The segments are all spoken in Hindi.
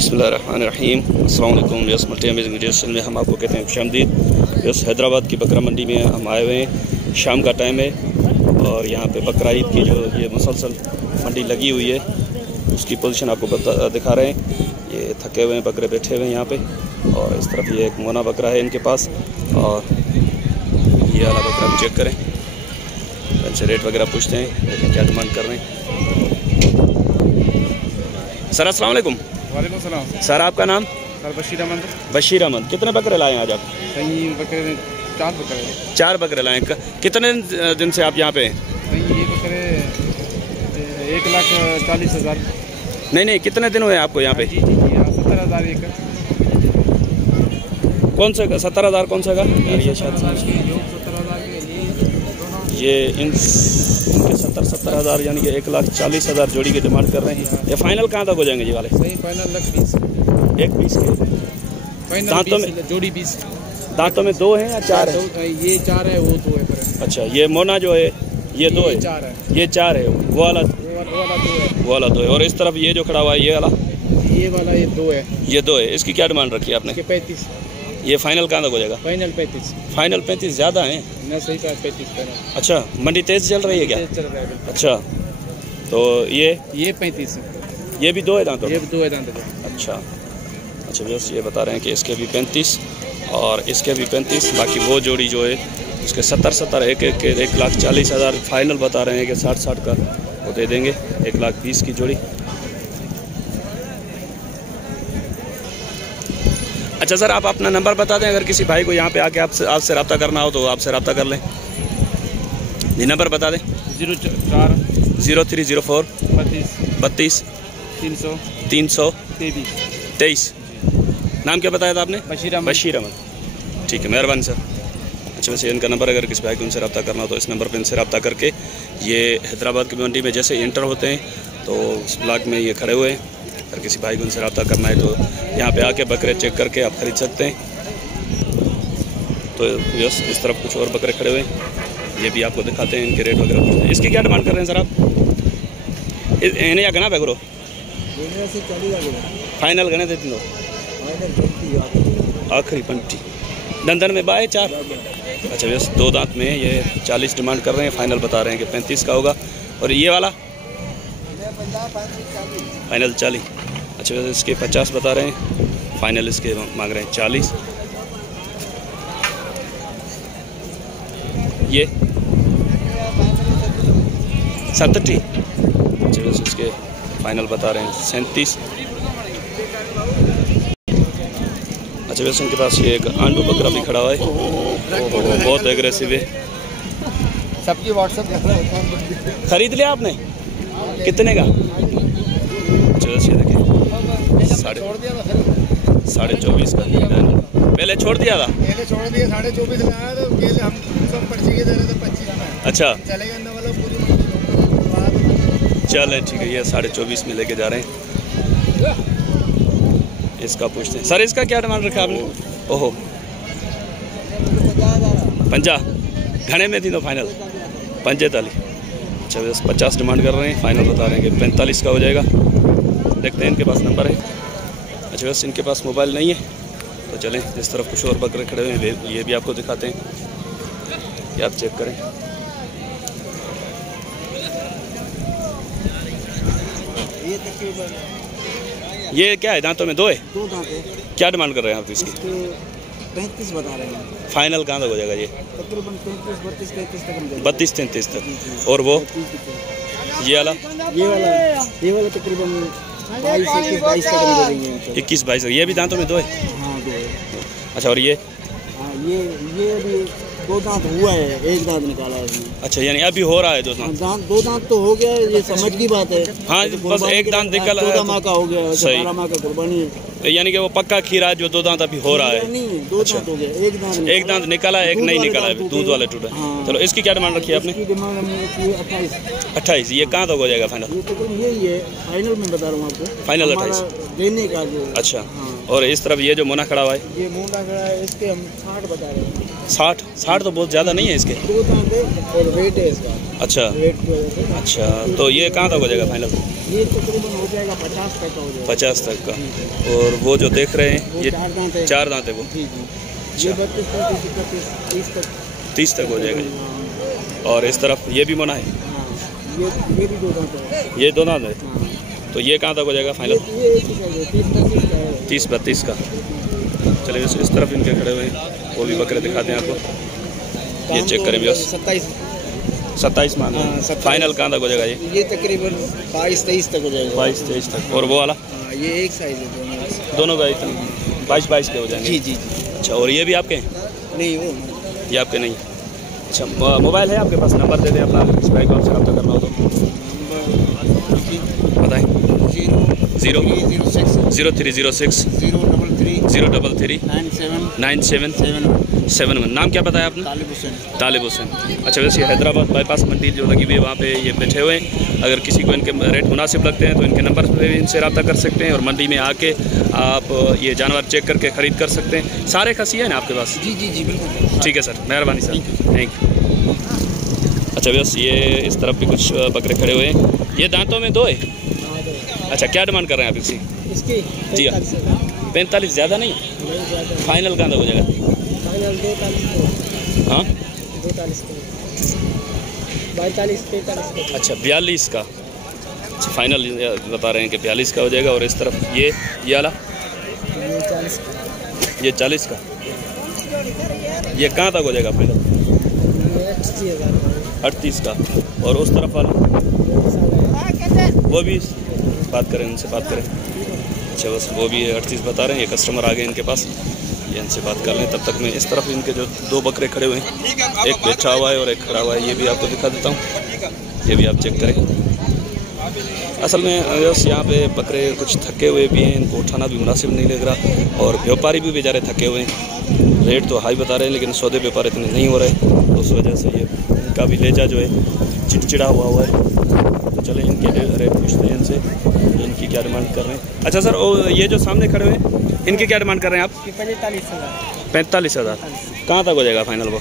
बिस्मिल्लाहिर्रहमानिर्रहीम। अस्सलाम वालेकुम। यस मल्टी अमेजिंग वीडियोस में हम आपको कहते हैं खुशामदीद। यस हैदराबाद की बकरा मंडी में हम आए हुए हैं। शाम का टाइम है और यहाँ पे बकरा ईद की जो ये मुसलसल मंडी लगी हुई है उसकी पोजीशन आपको दिखा रहे हैं। ये थके हुए हैं बकरे बैठे हुए हैं यहाँ पे, और इस तरफ ये एक मोना बकरा है इनके पास, और ये वाला बकरा भी चेक करें। इनसे रेट वगैरह पूछते हैं, देखें क्या डिमांड कर रहे हैं। सर अस्सलाम वालेकुम। वालेकुम सलाम। सर आपका नाम? सर बशीर अहमद। बशीर अहमद। कितने बकरे लाए हैं आज आप? बकरे 4 बकरे। 4 बकरे लाए। कितने दिन से आप यहाँ पे हैं? ये बकरे 1,40,000। नहीं, कितने दिन हुए आपको यहाँ पे? जी 70,000 एक। कौन सा 70,000? कौन सा का? ये शायद ये इनके 70,000 यानी कि 1,40,000 जोड़ी की डिमांड कर रहे हैं। ये फाइनल कहाँ तक हो जाएंगे जी वाले? सही फाइनल 1,20। 1,20 के दांतों में? जोड़ी 20। दांतों में 2 हैं या 4 है? ये 4 है, वो 2 है। अच्छा, ये मोना जो है ये 2 है? 4 है। ये 4 है। वो वाला 2 है। और इस तरफ ये जो खड़ा हुआ है ये वाला? ये 2 है। ये 2 है। इसकी क्या डिमांड रखी है आपने? 35। ये फाइनल कहाँ तक हो जाएगा? फाइनल 35। फाइनल 35 ज़्यादा है ना? सही कहा, 35 फाइनल। अच्छा, मंडी तेज़ चल रही है क्या? तेज चल रहा है। अच्छा, तो ये 35 है। ये भी 2 है दांतों? ये भी 2 है दांतों। अच्छा बस ये बता रहे हैं कि इसके भी 35 और इसके भी 35। बाकी वो जोड़ी जो है उसके 70 एक 1,40,000 फाइनल बता रहे हैं कि 60 का वो दे देंगे। 1,20,000 की जोड़ी। अच्छा सर, आप अपना नंबर बता दें, अगर किसी भाई को यहाँ पे आके आपसे रब्ता करना हो तो आपसे रब्ता कर लें। ये नंबर बता दें। 0304 32 300 23। नाम क्या बताया था आपने? बशीर अहमद। ठीक है, मेहरबानी सर। अच्छा, वैसे इनका नंबर अगर किसी भाई को उनसे रब्ता करना हो तो इस नंबर पर इनसे रब्ता करके, ये हैदराबाद की मंडी में जैसे एंटर होते हैं तो उस ब्लॉक में ये खड़े हुए हैं। अगर किसी भाई को उनसे रब्ता करना है तो यहाँ पे आके बकरे चेक करके आप खरीद सकते हैं। तो यस, इस तरफ कुछ और बकरे खड़े हुए हैं, ये भी आपको दिखाते हैं, इनके रेट वगैरह। इसकी क्या डिमांड कर रहे हैं सर आप? इन्हें या गना बैगरो फाइनल गने देते दो आखिरी 50 दंदन में बाय 4। अच्छा, बस 2 दांत में ये 40 डिमांड कर रहे हैं, फाइनल बता रहे हैं कि 35 का होगा। और ये वाला फाइनल 40। अच्छा, वैसे इसके 50 बता रहे हैं, फाइनल इसके मांग रहे हैं 40। ये 70। अच्छा, वैसे इसके फाइनल बता रहे हैं 37। अच्छा, वैसे उनके पास ये एक आंडू बकरा भी खड़ा हुआ है, बहुत एग्रेसिव है। सबकी व्हाट्सएप खरीद लिया आपने? कितने का? अच्छा, देखिए 24.5 का पहले छोड़ दिया था। 24.5 लगाया, तो केले हम सब पर्ची के दे रहे थे 25 में। अच्छा, चलेगा अंदर वाला पूरी। चलें ठीक है, ये 24.5 में लेके जा रहे हैं। इसका पूछते हैं सर, इसका क्या डिमांड रखा आपने? ओहो 50 घने में थी तो फाइनल 45। अच्छा, बस 50 डिमांड कर रहे हैं, फाइनल बता रहे हैं कि 45 का हो जाएगा। देखते हैं, इनके पास नंबर है। अच्छा, बस इनके पास मोबाइल नहीं है तो चलें इस तरफ कुछ और बकरे खड़े हुए हैं, ये भी आपको दिखाते हैं, ये आप चेक करें। ये क्या है? दांतों में 2 है? 2 दांत है। क्या डिमांड कर रहे हैं आप इसकी? 35 बता रहे हैं। फाइनल कहाँ तक हो जाएगा ये? तकरीबन 32 33 तक। 32-33 तक। और वो ये वाला तकरीबन 22 तक दे देंगे। 21-22। ये भी दांतों में 2 है? हाँ 2 है। अच्छा, और ये? हाँ, ये अभी 2 दांत हुआ है, 1 दांत निकाला है इसमें। अच्छा, यानी अभी हो रहा है 2 दांत? 2 दांत तो हो गया, ये समझ की बात है। हाँ, बस 1 दांत निकल 14 माह का हो गया, सही। 12 माह का कुर्बानी है। यानी कि वो पक्का खीरा है जो 2 दांत अभी हो रहा है। नहीं, 2 दांत हो गया, एक दांत निकाला, एक नहीं निकाला है, दूध वाले टूटे। चलो इसकी क्या डिमांड रखी है आपने? डिमांड हमने रखी है 28। ये कहाँ तक हो जाएगा फाइनल? ये तो यही है, फाइनल में बता रहा हूँ आपको, फाइनल 28 देने का जो। अच्छा। और इस तरफ ये जो मोना खड़ा हुआ है, ये मोना खड़ा है, इसके हम 60 बता रहे हैं। 60 तो बहुत ज़्यादा नहीं है इसके। 2 दांत है और वेट है इसका। अच्छा वेट की वजह से। अच्छा, तो ये कहाँ तक हो जाएगा फाइनल? ये तकरीबन हो जाएगा 50 तक का हो जाएगा। 50 तक का। और वो जो देख रहे हैं वो ये 4 दांत है। 4 दांत है वो। जी जी। ये 32 तक 30 तक हो जाएगा जी। और इस तरफ ये भी मोना है, ये भी 2 दांत है। ये 2 दांत है। तो ये कहाँ तक हो जाएगा फाइनल? ये 30-32 का। चलिए इस तरफ इनके खड़े हुए हैं, वो भी बकरे दिखाते हैं आपको। ये चेक करें भैया। 27 मान फाइनल कहाँ तक हो जाएगा? ये तकरीबन 22-23 तक हो जाएगा। 22-23 तक। और वो वाला? ये एक साइज है दोनों का इतने 22-22 के हो जाएंगे। जी जी जी। अच्छा, और ये भी आपके हैं? नहीं, वो ये आपके नहीं। अच्छा, मोबाइल है आपके पास? नंबर दे दें अपना, इस भाई को आपसे रब्ता करना हो तो बताएं। 0306 033 9771। नाम क्या बताया आपने? तालिब हुसैन। अच्छा, वैसे हैदराबाद बाईपास मंडी जो लगी हुई है वहाँ पे ये बैठे हुए हैं। अगर किसी को इनके रेट मुनासिब लगते हैं तो इनके नंबर पे भी इनसे रब्ता कर सकते हैं और मंडी में आके आप ये जानवर चेक करके ख़रीद कर सकते हैं। सारे खसी है ना आपके पास? जी जी जी बिल्कुल। ठीक है सर, मेहरबानी सर, थैंक यू। अच्छा बस ये इस तरफ भी कुछ बकरे खड़े हुए हैं। ये दांतों में 2 है। अच्छा, क्या डिमांड कर रहे हैं आप इसकी? जी हाँ, 45 ज़्यादा नहीं? फाइनल कहाँ तक हो जाएगा? हाँ 42-43। अच्छा, 42 का। अच्छा, फाइनल बता रहे हैं कि 42 का हो जाएगा। और इस तरफ ये वाला ये 40 का। ये कहाँ तक हो जाएगा फाइनल? 38 का। और उस तरफ वाला वो भी बात करें, उनसे बात करें। अच्छा, बस वो भी 38 बता रहे हैं। ये कस्टमर आ गए इनके पास, ये इनसे बात कर लें। तब तक मैं इस तरफ इनके जो 2 बकरे खड़े हुए हैं, एक बैठा हुआ है और एक खड़ा हुआ है, ये भी आपको दिखा देता हूँ। ये भी आप चेक करें। असल में बस यहाँ पे बकरे कुछ थके हुए भी हैं, इनको उठाना भी मुनासिब नहीं लग रहा। और व्यापारी भी बेचारे थके हुए हैं। रेट तो हाई बता रहे हैं लेकिन सौदे व्यापार इतने नहीं हो रहे, तो उस वजह से ये इनका भी लेजा जो है चिड़चिड़ा हुआ है। तो चले इनके रेट पूछते हैं इनसे, इनकी क्या डिमांड कर रहे हैं। अच्छा सर, ये जो सामने खड़े हुए हैं इनकी क्या डिमांड कर रहे हैं आप? 45,000। कहाँ तक हो जाएगा फाइनल वो?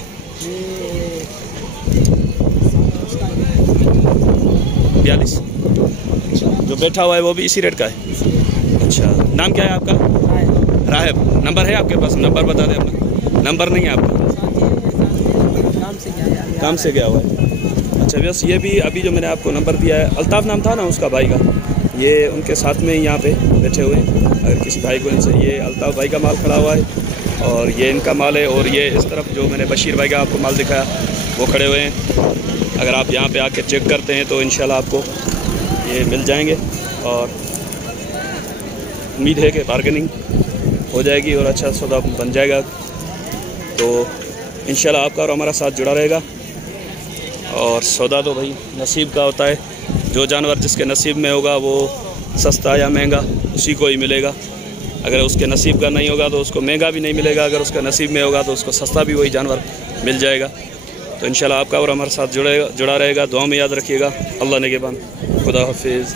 42। जो बैठा हुआ है वो भी इसी रेट का है? अच्छा, नाम क्या है आपका? राहिब। नंबर है आपके पास? नंबर बता दें अपना। नंबर नहीं है आपका? काम से गया हुआ है। अच्छा, बस ये भी अभी जो मैंने आपको नंबर दिया है, अल्ताफ़ नाम था ना उसका भाई का, ये उनके साथ में ही यहाँ पे बैठे हुए हैं। अगर किसी भाई को इनसे, ये अल्ताफ़ भाई का माल खड़ा हुआ है और ये इनका माल है। और ये इस तरफ जो मैंने बशीर भाई का आपको माल दिखाया वो खड़े हुए हैं। अगर आप यहाँ पे आके चेक करते हैं तो इंशाल्लाह आपको ये मिल जाएंगे। और उम्मीद है कि बार्गेनिंग हो जाएगी और अच्छा सौदा बन जाएगा। तो इंशाल्लाह आपका और हमारा साथ जुड़ा रहेगा। और सौदा तो भाई नसीब का होता है, जो जानवर जिसके नसीब में होगा वो सस्ता या महंगा उसी को ही मिलेगा। अगर उसके नसीब का नहीं होगा तो उसको महंगा भी नहीं मिलेगा, अगर उसका नसीब में होगा तो उसको सस्ता भी वही जानवर मिल जाएगा। तो इंशाल्लाह आपका और हमारे साथ जुड़ा रहेगा। दुआ में याद रखिएगा। अल्लाह निगहबान। खुदा हाफिज़।